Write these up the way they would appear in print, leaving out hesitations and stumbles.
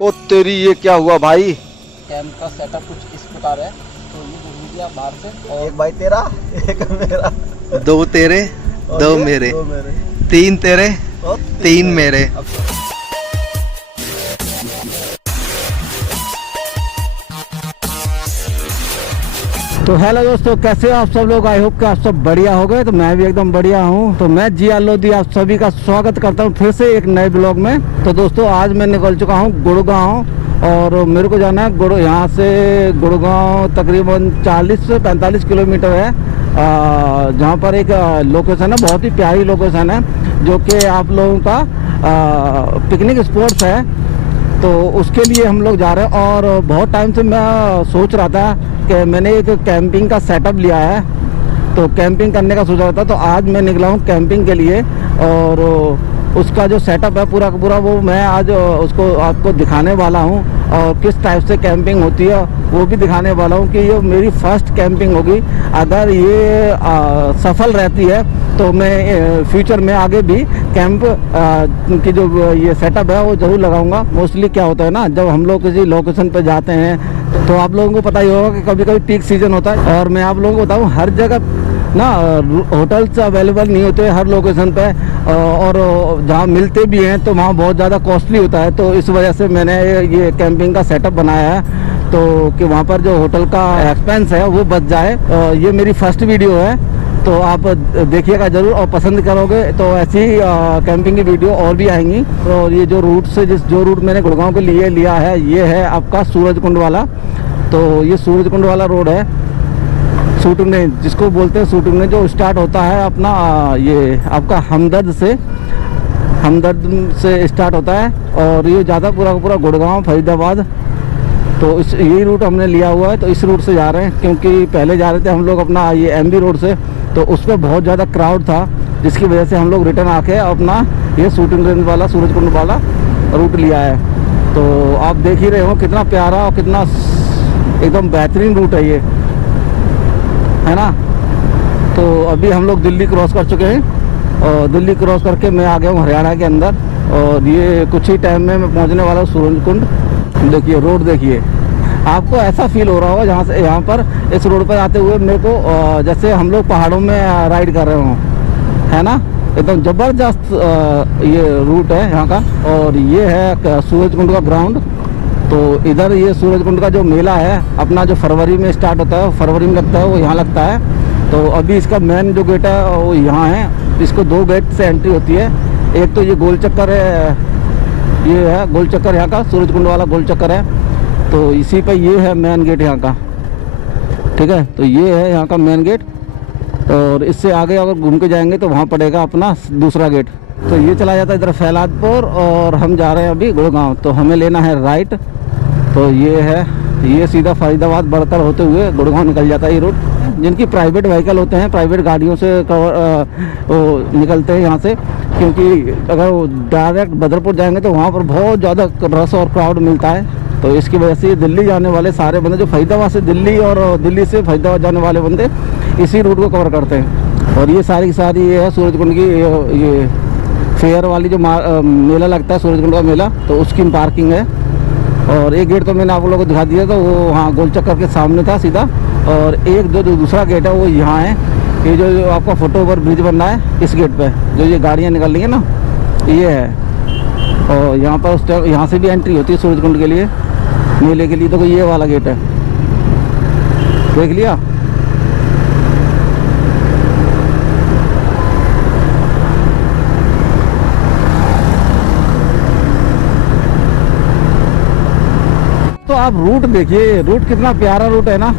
ओ तेरी, ये क्या हुआ भाई? कैंप का सेटअप कुछ इस प्रकार है। तो ये देख लीजिए आप बाहर से। और एक भाई तेरा, एक मेरा, दो तेरे, और दो ये मेरे, दो मेरे, तीन तेरे, और तीन मेरे। अब तो हेलो दोस्तों, कैसे हो आप सब लोग? आई होप कि आप सब बढ़िया हो गए। तो मैं भी एकदम बढ़िया हूँ। तो मैं जिया लोधी आप सभी का स्वागत करता हूँ फिर से एक नए ब्लॉग में। तो दोस्तों आज मैं निकल चुका हूँ गुड़गांव और मेरे को जाना है यहाँ से गुड़गांव तकरीबन 40 से 45 किलोमीटर है। जहाँ पर एक लोकेशन है, बहुत ही प्यारी लोकेशन है, जो कि आप लोगों का पिकनिक स्पॉट्स है। तो उसके लिए हम लोग जा रहे हैं और बहुत टाइम से मैं सोच रहा था कि मैंने एक कैंपिंग का सेटअप लिया है, तो कैंपिंग करने का सोच रहा था। तो आज मैं निकला हूँ कैंपिंग के लिए और उसका जो सेटअप है पूरा का पूरा वो मैं आज उसको आपको दिखाने वाला हूँ और किस टाइप से कैंपिंग होती है वो भी दिखाने वाला हूँ कि ये मेरी फर्स्ट कैंपिंग होगी। अगर ये सफल रहती है तो मैं फ्यूचर में आगे भी कैंप की जो ये सेटअप है वो ज़रूर लगाऊंगा। मोस्टली क्या होता है ना, जब हम लोग किसी लोकेशन पे जाते हैं तो आप लोगों को पता ही होगा कि कभी कभी पीक सीजन होता है और मैं आप लोगों को बताऊं हर जगह ना होटल्स अवेलेबल नहीं होते हर लोकेशन पे, और जहाँ मिलते भी हैं तो वहाँ बहुत ज़्यादा कॉस्टली होता है। तो इस वजह से मैंने ये कैंपिंग का सेटअप बनाया है तो कि वहाँ पर जो होटल का एक्सपेंस है वो बच जाए। ये मेरी फर्स्ट वीडियो है तो आप देखिएगा ज़रूर और पसंद करोगे तो ऐसी कैंपिंग की वीडियो और भी आएंगी। और ये जो रूट से जो रूट मैंने गुड़गांव के लिए लिया है ये है आपका सूरजकुंड वाला। तो ये सूरजकुंड वाला रोड है, सूटुंगने जिसको बोलते हैं, सूटुंगने जो स्टार्ट होता है अपना ये आपका हमदर्द से स्टार्ट होता है और ये ज़्यादा पूरा गुड़गांव फरीदाबाद। तो इस यही रूट हमने लिया हुआ है। तो इस रूट से जा रहे हैं क्योंकि पहले जा रहे थे हम लोग अपना ये एमबी रोड से, तो उस पर बहुत ज़्यादा क्राउड था जिसकी वजह से हम लोग रिटर्न आके अपना ये शूटिंग रेंज वाला सूरजकुंड वाला रूट लिया है। तो आप देख ही रहे हो कितना प्यारा और कितना एकदम बेहतरीन रूट है ये, है ना। तो अभी हम लोग दिल्ली क्रॉस कर चुके हैं और दिल्ली क्रॉस करके मैं आ गया हूँ हरियाणा के अंदर और ये कुछ ही टाइम में मैं पहुँचने वाला हूँ सूरजकुंड। देखिए रोड, देखिए आपको ऐसा फील हो रहा होगा जहाँ से यहाँ पर इस रोड पर आते हुए मेरे को जैसे हम लोग पहाड़ों में राइड कर रहे हों, है ना। एकदम ज़बरदस्त ये रूट है यहाँ का। और ये है सूरजकुंड का ग्राउंड। तो इधर ये सूरजकुंड का जो मेला है अपना जो फरवरी में स्टार्ट होता है, फरवरी में लगता है, वो यहाँ लगता है। तो अभी इसका मेन जो गेट है वो यहाँ है। इसको दो गेट से एंट्री होती है। एक तो ये गोल चक्कर है, ये है गोल चक्कर यहाँ का, सूरजकुंड वाला गोल चक्कर है। तो इसी पे ये है मेन गेट यहाँ का, ठीक है। तो ये है यहाँ का मेन गेट और इससे आगे अगर घूम के जाएंगे तो वहाँ पड़ेगा अपना दूसरा गेट। तो ये चला जाता है इधर फैलादपुर और हम जा रहे हैं अभी गुड़गांव। तो हमें लेना है राइट। तो ये है, ये सीधा फरीदाबाद बढ़कर होते हुए गुड़गांव निकल जाता है ये रूट। जिनकी प्राइवेट व्हीकल होते हैं, प्राइवेट गाड़ियों से वो निकलते हैं यहाँ से, क्योंकि अगर डायरेक्ट बदरपुर जाएंगे तो वहाँ पर बहुत ज़्यादा रश और क्राउड मिलता है। तो इसकी वजह से दिल्ली जाने वाले सारे बंदे, जो फरीदाबाद से दिल्ली और दिल्ली से फरीदाबाद जाने वाले बंदे इसी रूट को कवर करते हैं। और ये सारी ये है सूरजकुंड की ये फेयर वाली जो मेला लगता है सूरजकुंड का मेला, तो उसकी पार्किंग है। और एक गेट तो मैंने आप लोगों को दिखा दिया, तो वो वहाँ गोल चक्कर के सामने था सीधा। और एक जो दूसरा गेट है वो यहाँ है, ये जो आपका फुट ओवर ब्रिज बन रहा है इस गेट पे जो ये गाड़ियाँ निकल रही है ना, ये है। और यहाँ पर उस टाइम यहाँ से भी एंट्री होती है सूरजकुंड के लिए, मेले के लिए। तो ये वाला गेट है, देख लिया। तो आप रूट देखिए, रूट कितना प्यारा रूट है ना,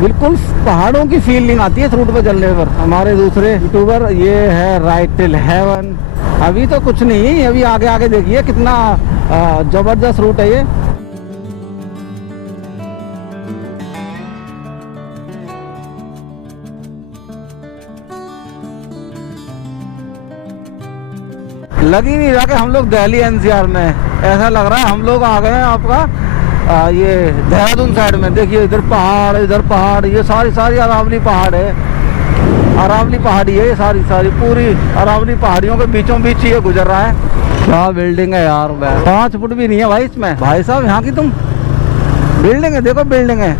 बिल्कुल पहाड़ों की फीलिंग आती है इस रूट पर चलने पर। हमारे दूसरे यूट्यूबर ये है राइट टिल हेवन। अभी तो कुछ नहीं, अभी आगे आगे देखिए कितना जबरदस्त रूट है ये। लग ही नहीं रहा कि हम लोग दिल्ली एनसीआर में, ऐसा लग रहा है हम लोग आ गए हैं आपका ये देहरादून साइड में। देखिए इधर पहाड़, ये सारी अरावली पहाड़ है, अरावली पहाड़ी है ये सारी पूरी अरावली पहाड़ियों के बीचों बीच ये गुजर रहा है। क्या बिल्डिंग है यार, 5 फुट भी नहीं है भाई इसमें। भाई साहब यहाँ की तुम बिल्डिंग है, देखो बिल्डिंग है,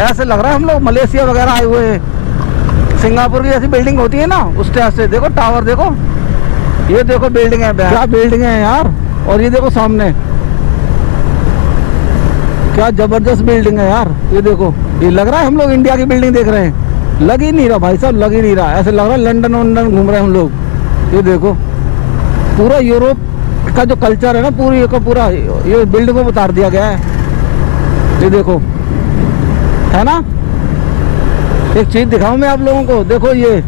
ऐसे लग रहा है हम लोग मलेशिया वगैरह आए हुए हैं। सिंगापुर की ऐसी बिल्डिंग होती है ना उस टाइप से। देखो टावर, देखो ये देखो बिल्डिंग है, क्या बिल्डिंग है यार। और ये देखो सामने क्या जबरदस्त बिल्डिंग है यार। ये देखो, ये लग रहा है हम लोग इंडिया की बिल्डिंग देख रहे हैं। लग ही नहीं रहा भाई साहब, लग ही नहीं रहा। ऐसे लग रहा है लंदन वंदन घूम रहे हैं हम लोग। ये देखो पूरा यूरोप का जो कल्चर है ना, पूरी का पूरा ये बिल्डिंगों में उतार दिया गया है। ये देखो, है ना। एक चीज दिखाऊं मैं आप लोगों को, देखो ये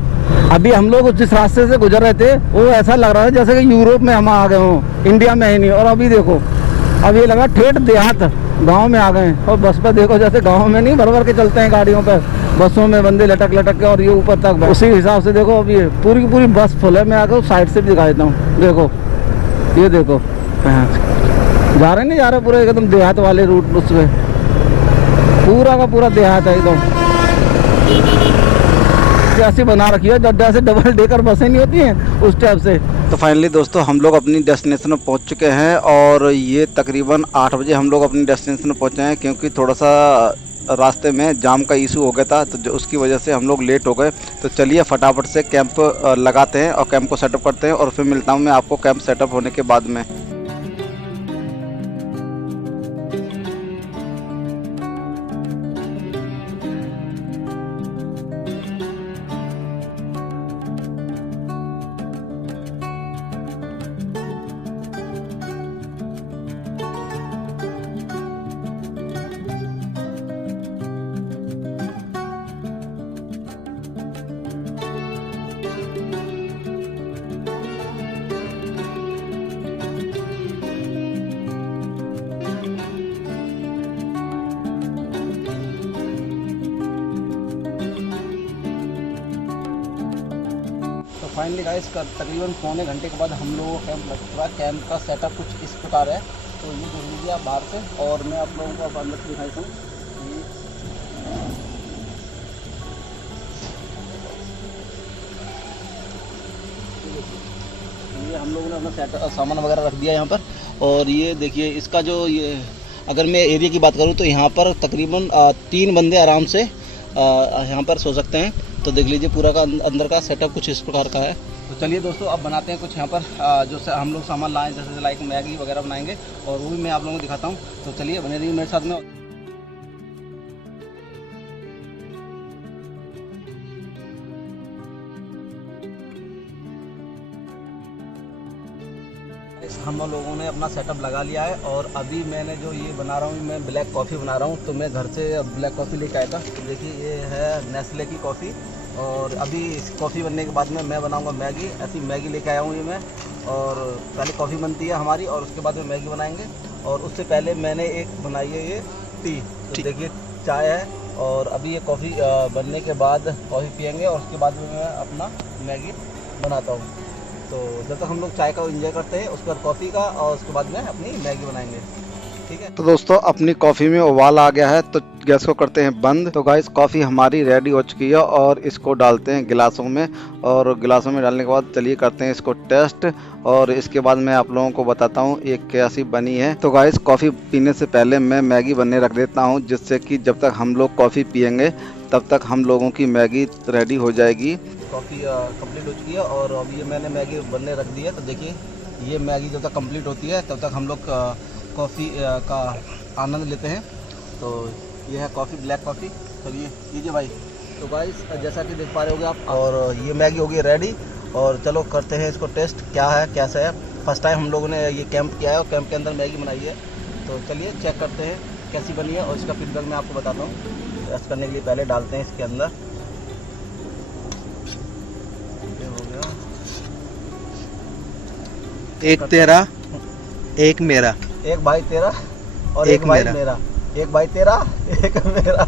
अभी हम लोग जिस रास्ते से गुजर रहे थे वो ऐसा लग रहा है जैसे कि यूरोप में हम आ गए हों, इंडिया में ही नहीं। और अभी देखो, अब ये लगा ठेठ देहात गांव में आ गए हैं। और बस पर देखो, जैसे गांव में नहीं भर भर के चलते हैं गाड़ियों पर, बसों में बंदे लटक लटक के और ये ऊपर तक, उसी हिसाब से देखो अब ये पूरी की पूरी बस फुल है। मैं आकर साइड से भी दिखा देता हूँ। देखो ये देखो, जा रहे नहीं, जा रहे पूरे एकदम देहात वाले रूट, उसमें पूरा का पूरा देहात है एकदम। ऐसी बना रखी है जैसे डबल डेकर बसें नहीं होती हैं उस टाइप से। तो फाइनली दोस्तों हम लोग अपनी डेस्टिनेशन में पहुंच चुके हैं और ये तकरीबन 8 बजे हम लोग अपनी डेस्टिनेशन में पहुंचे हैं, क्योंकि थोड़ा सा रास्ते में जाम का इशू हो गया था, तो उसकी वजह से हम लोग लेट हो गए। तो चलिए फटाफट से कैंप लगाते हैं और कैंप को सेटअप करते हैं और फिर मिलता हूँ मैं आपको कैंप सेटअप होने के बाद में। फाइनली गाइस तकरीबन पौने घंटे के बाद हम लोगों को कैंप लग चुका है। कैंप का सेटअप कुछ इस प्रकार है। तो ये देख लीजिए आप बाहर से, और मैं आप लोगों को अब अंदर से दिखाई दूँ। ये हम लोगों ने अपना सेटअप सामान वगैरह रख दिया यहाँ पर। और ये देखिए इसका जो ये, अगर मैं एरिया की बात करूँ तो यहाँ पर तकरीबन 3 बंदे आराम से यहाँ पर सो सकते हैं। तो देख लीजिए पूरा का अंदर का सेटअप कुछ इस प्रकार का है। तो चलिए दोस्तों अब बनाते हैं कुछ यहाँ पर जो हम लोग सामान लाएं, जैसे लाइक मैगी वगैरह बनाएंगे और वो भी मैं आप लोगों को दिखाता हूँ। तो चलिए बने रहिए मेरे साथ में। हम लोगों ने अपना सेटअप लगा लिया है और अभी मैंने जो ये बना रहा हूँ, मैं ब्लैक कॉफ़ी बना रहा हूँ। तो मैं घर से ब्लैक कॉफ़ी लेके आया था। देखिए ये है नेस्ले की कॉफ़ी। और अभी इस कॉफ़ी बनने के बाद में मैं बनाऊँगा मैगी। ऐसी मैगी लेके आया हूँ ये मैं। और पहले कॉफ़ी बनती है हमारी और उसके बाद में मैगी बनाएंगे। और उससे पहले मैंने एक बनाई है ये टी। तो देखिए चाय है और अभी ये कॉफ़ी बनने के बाद कॉफ़ी पियेंगे और उसके बाद में मैं अपना मैगी बनाता हूँ। तो जब तक हम लोग चाय का एंजॉय करते हैं, उसके बाद कॉफ़ी का, और उसके बाद में अपनी मैगी बनाएंगे। ठीक है। तो दोस्तों अपनी कॉफ़ी में उबाल आ गया है, तो गैस को करते हैं बंद। तो गाइस कॉफ़ी हमारी रेडी हो चुकी है और इसको डालते हैं गिलासों में। और गिलासों में डालने के बाद चलिए करते हैं इसको टेस्ट। और इसके बाद मैं आप लोगों को बताता हूँ ये कैसी बनी है। तो गाइस कॉफ़ी पीने से पहले मैं मैगी बनने रख देता हूँ, जिससे कि जब तक हम लोग कॉफ़ी पियेंगे तब तक हम लोगों की मैगी रेडी हो जाएगी। कॉफ़ी कंप्लीट हो चुकी है और अभी ये मैंने मैगी बनने रख दी है। तो देखिए ये मैगी जब तक कंप्लीट होती है तब तक हम लोग कॉफ़ी का आनंद लेते हैं। तो ये है कॉफ़ी, ब्लैक कॉफ़ी। चलिए लीजिए भाई। तो गाइस जैसा कि देख पा रहे होगे आप, और ये मैगी होगी रेडी। और चलो करते हैं इसको टेस्ट, क्या है कैसा है। फर्स्ट टाइम हम लोगों ने ये कैंप किया है और कैंप के अंदर मैगी बनाई है। तो चलिए चेक करते हैं कैसी बनी है और इसका फीडबैक मैं आपको बताता हूँ। टेस्ट करने के लिए पहले डालते हैं इसके अंदर। ये हो गया, एक तेरा एक मेरा, एक भाई तेरा और एक एक भाई मेरा। मेरा। एक भाई तेरा एक मेरा,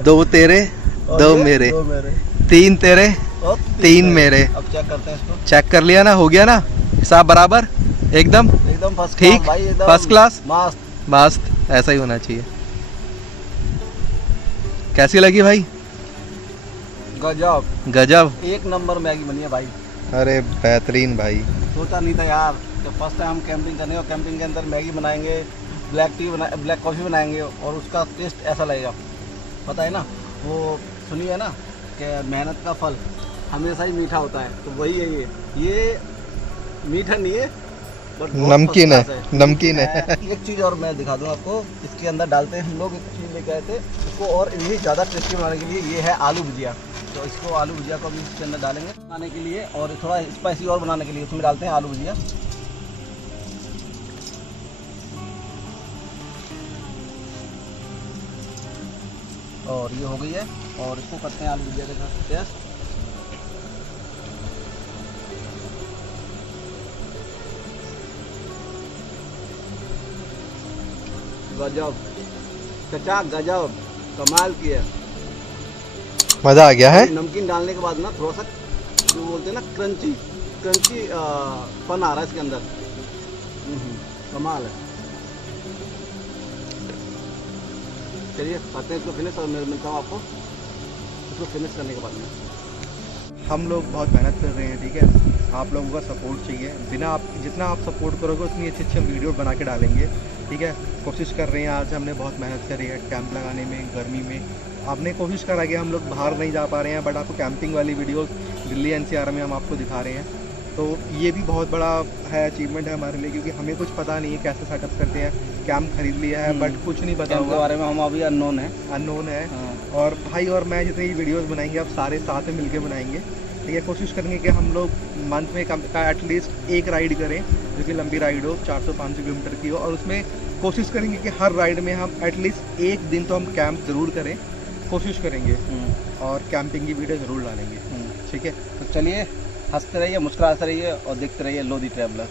2 तेरे और 2 ये मेरे, 2 मेरे 3 तेरे और 3 मेरे। अब चेक करते हैं इसको। चेक कर लिया ना, हो गया ना हिसाब बराबर, एकदम एकदम फर्स्ट ठीक, क्लास भाई, एकदम फर्स्ट क्लास, मस्त। मस्त, ऐसा ही होना चाहिए। कैसी लगी भाई? गजब, गजब, एक नंबर मैगी बनी है भाई। अरे बेहतरीन भाई। सोचा नहीं था यार। तो फर्स्ट टाइम हम कैंपिंग करने और कैंपिंग के अंदर मैगी बनाएंगे, ब्लैक कॉफ़ी बनाएंगे और उसका टेस्ट ऐसा लगेगा। पता है ना, वो सुनिए ना कि मेहनत का फल हमेशा ही मीठा होता है, तो वही है ये मीठा नहीं है बट नमकीन है, नमकीन है। एक चीज़ और मैं दिखा दूँ आपको, इसके अंदर डालते हैं हम लोग एक चीज़ लेके आए थे इसको और इन्हीं ज़्यादा टेस्टी बनाने के लिए, ये है आलू भुजिया। तो इसको आलू भुजिया को भी इसके अंदर डालेंगे बनाने के लिए और थोड़ा स्पाइसी और बनाने के लिए उसमें डालते हैं आलू भुजिया। और ये हो गई है और इसको करते हैं आलू भुजिया के साथ टेस्ट। गजब चचा, गजब, कमाल की है। मजा आ गया है। नमकीन डालने के बाद ना थोड़ा सा जो बोलते हैं ना क्रंची पन आ रहा है इसके अंदर। कमाल है। चलिए करते हैं इसको फिनिश और मैं मिलता हूँ आपको इसको फिनिश करने के बाद में। हम लोग बहुत मेहनत कर रहे हैं, ठीक है, आप लोगों का सपोर्ट चाहिए। बिना आप जितना आप सपोर्ट करोगे उतनी अच्छी अच्छी हम वीडियो बना के डालेंगे, ठीक है। कोशिश कर रहे हैं, आज हमने बहुत मेहनत करी है कैंप लगाने में, गर्मी में। आपने कोशिश करा कि हम लोग बाहर नहीं जा पा रहे हैं, बट आपको कैंपिंग वाली वीडियोस दिल्ली NCR में हम आपको दिखा रहे हैं। तो ये भी बहुत बड़ा है, अचीवमेंट है हमारे लिए, क्योंकि हमें कुछ पता नहीं है कैसे सेटअप करते हैं। कैंप खरीद लिया है बट कुछ नहीं पता के बारे में हम अभी अननोन है। और भाई और मैं जितनी वीडियोस बनाएंगे अब सारे साथ में मिलके बनाएंगे, ठीक है। कोशिश करेंगे कि हम लोग मंथ में कम का एटलीस्ट एक राइड करें जो कि लंबी राइड हो, 400-500 किलोमीटर की हो, और उसमें कोशिश करेंगे कि हर राइड में हम एटलीस्ट एक दिन तो हम कैंप ज़रूर करें, कोशिश करेंगे और कैंपिंग की वीडियो ज़रूर डालेंगे, ठीक है। तो चलिए हंसते रहिए, मुस्कुराते रहिए और देखते रहिए लोधी ट्रैवलर।